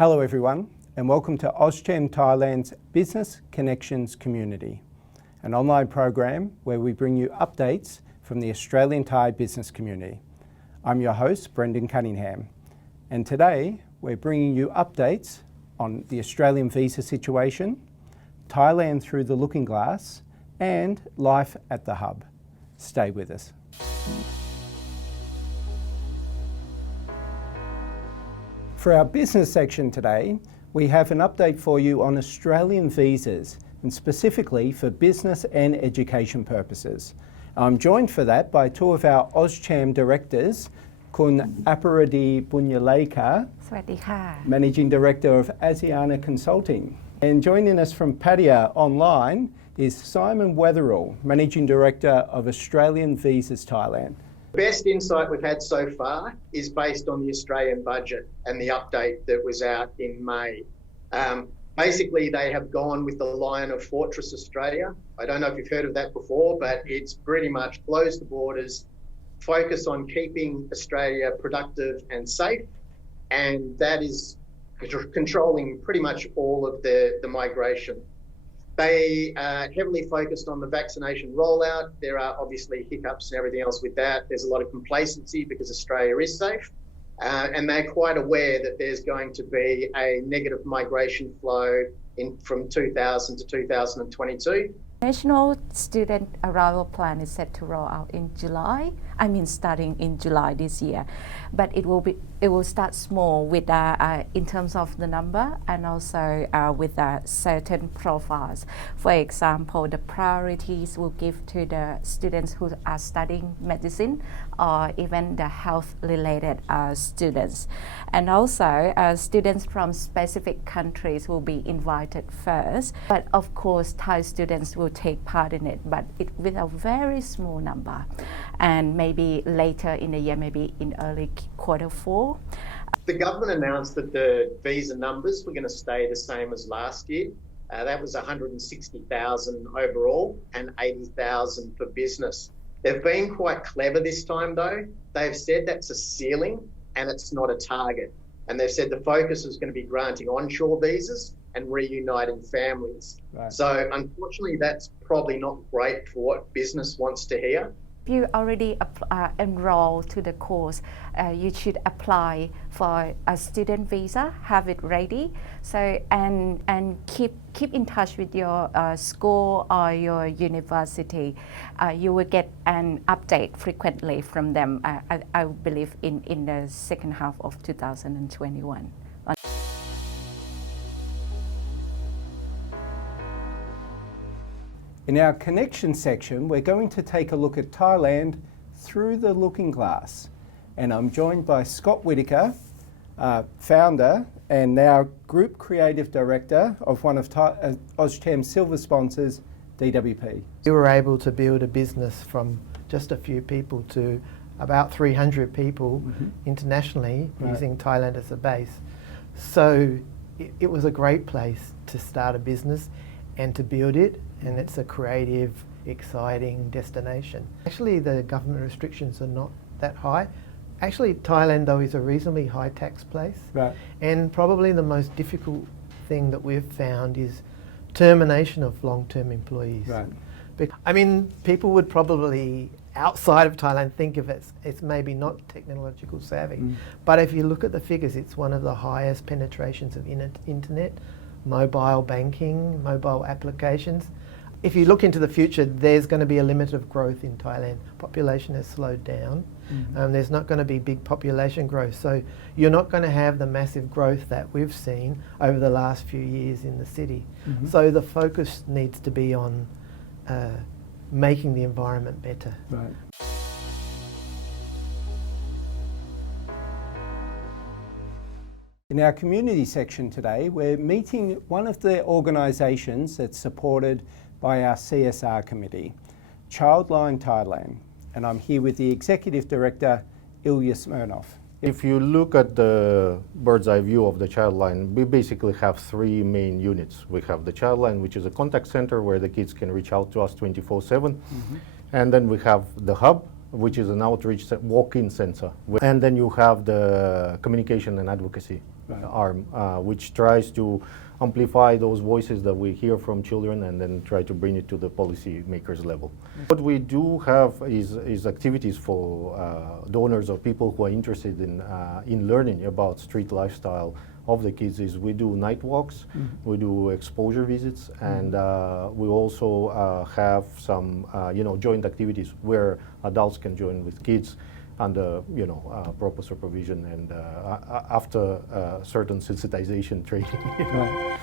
Hello everyone, and welcome to AustCham Thailand's Business Connections community, an online program where we bring you updates from the Australian Thai business community. I'm your host, Brendan Cunningham, and today we're bringing you updates on the Australian visa situation, Thailand through the looking glass, and life at the hub. Stay with us. For our business section today, we have an update for you on Australian visas, and specifically for business and education purposes. I'm joined for that by two of our AustCham directors, Kun Apiradee Bunyalekha, Managing Director of Asiania Consulting. And joining us from Pattaya online is Simon Wetherell, Managing Director of Australian Visas Thailand. The best insight we've had so far is based on the Australian budget and the update that was out in May. Basically, they have gone with the line of Fortress Australia. I don't know if you've heard of that before, but it's pretty much close the borders, focus on keeping Australia productive and safe, and that is controlling pretty much all of the migration. They are heavily focused on the vaccination rollout. There are obviously hiccups and everything else with that. There's a lot of complacency because Australia is safe. And they're quite aware that there's going to be a negative migration flow from 2000 to 2022. National student arrival plan is set to roll out in July. Starting in July this year, but it will start small with in terms of the number and also with certain profiles. For example, the priorities will give to the students who are studying medicine or even the health-related students, and also students from specific countries will be invited first. But of course, Thai students will take part in it, but with a very small number, and maybe later in the year, maybe in early Q4. The government announced that the visa numbers were going to stay the same as last year. That was 160,000 overall and 80,000 for business. They've been quite clever this time though. They've said that's a ceiling and it's not a target. And they've said the focus is going to be granting onshore visas and reuniting families. Right. So unfortunately, that's probably not great for what business wants to hear. If you already enroll to the course, you should apply for a student visa, have it ready. So and keep in touch with your school or your university. You will get an update frequently from them. I believe in the second half of 2021. In our connection section, we're going to take a look at Thailand through the looking glass. And I'm joined by Scott Whittaker, founder and now Group Creative Director of one of AustCham's silver sponsors, DWP. We were able to build a business from just a few people to about 300 people internationally, using Thailand as a base. So it was a great place to start a business and to build it, and it's a creative, exciting destination. Actually, the government restrictions are not that high. Actually, Thailand, though, is a reasonably high tax place. Right. And probably the most difficult thing that we've found is termination of long-term employees. Right. People would probably, outside of Thailand, think of it as maybe not technological savvy. But if you look at the figures, it's one of the highest penetrations of internet, mobile banking, mobile applications. If you look into the future, there's going to be a limit of growth in Thailand. Population has slowed down. There's not going to be big population growth. So you're not going to have the massive growth that we've seen over the last few years in the city. So the focus needs to be on making the environment better. Right. In our community section today, we're meeting one of the organisations that's supported by our CSR committee, Childline Thailand, and I'm here with the Executive Director, Ilya Smirnoff. If you look at the bird's eye view of the Childline, we basically have three main units. We have the Childline, which is a contact center where the kids can reach out to us 24/7. And then we have the hub, which is an outreach walk-in center. And then you have the communication and advocacy arm, which tries to amplify those voices that we hear from children and then try to bring it to the policy makers level. What we do have is activities for donors or people who are interested in learning about street lifestyle of the kids. Is we do night walks, we do exposure visits, and we also have some joint activities where adults can join with kids under proper supervision and after certain sensitization training. Right.